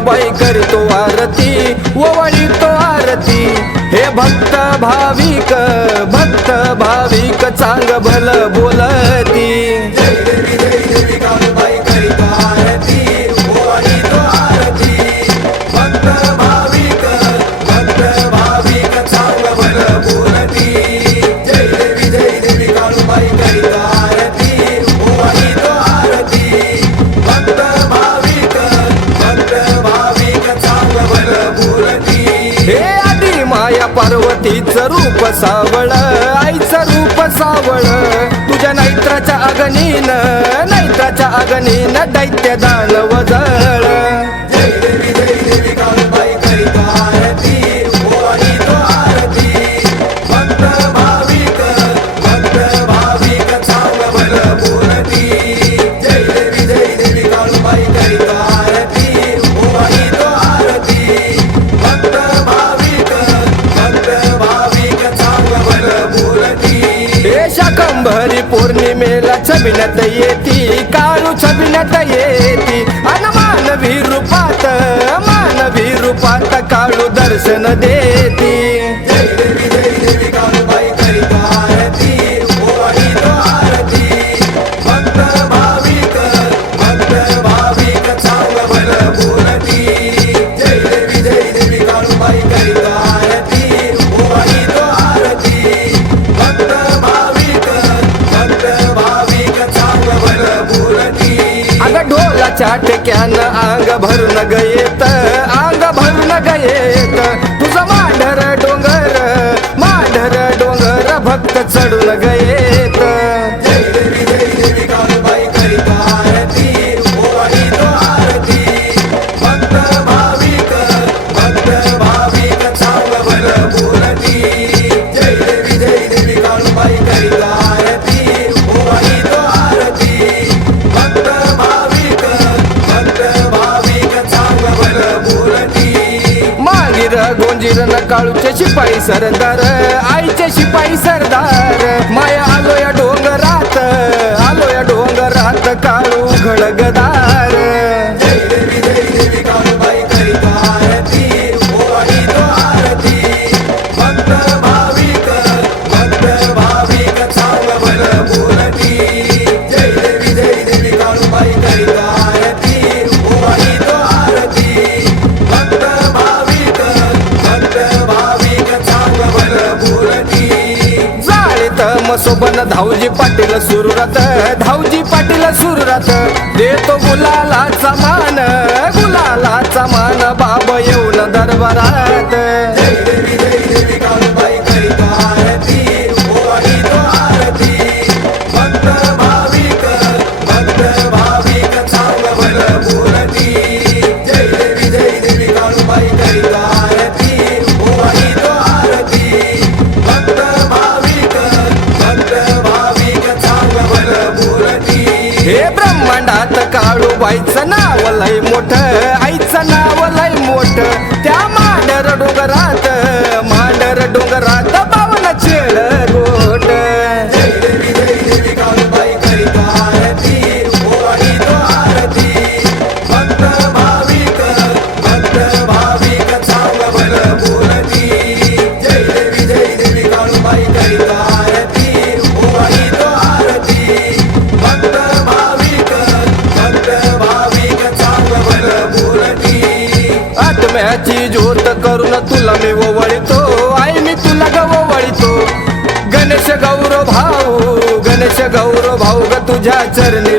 काळूबाई करतो आरती ओवाळीतो आरती. हे भक्त भाविक भक्त भाविक चांग भल बोलती. तुझं रूप सावळ आईचं रूप सावळ. तुझ्या नैत्राच्या अगनीन नैत्राच्या अगनीन दैत्य दानव जळ. पौर्णिमेला छबिनत येती काळू छबिनत येती. अन मानवी रूपात मानवी रूपात काळू दर्शन देती. त्यानं टेक्यानं अंग भरून गयेत काळूचे शिपाई सरदार आईचे शिपाई सरदार. माया आलो या डोंगरात आलो या डोंगरात काळू घडगदा जाळीत मसोबन धावजी पाटील सुरुरात धावजी पाटील सुरुरात. देतो गुलालाचा मान गुलालाचा मान बाब येऊन दरबारात. व्हायचं नाव लय मोठ आईचं नाव लय मोठ. त्या मांडर डोंगरात मांडर डोंगरात घराची ज्योत करून तुला मी ओवळतो. आई मी तुला गवळतो गणेश गौरव भाऊ गणेश गौरव भाऊ ग तुझ्या चरणी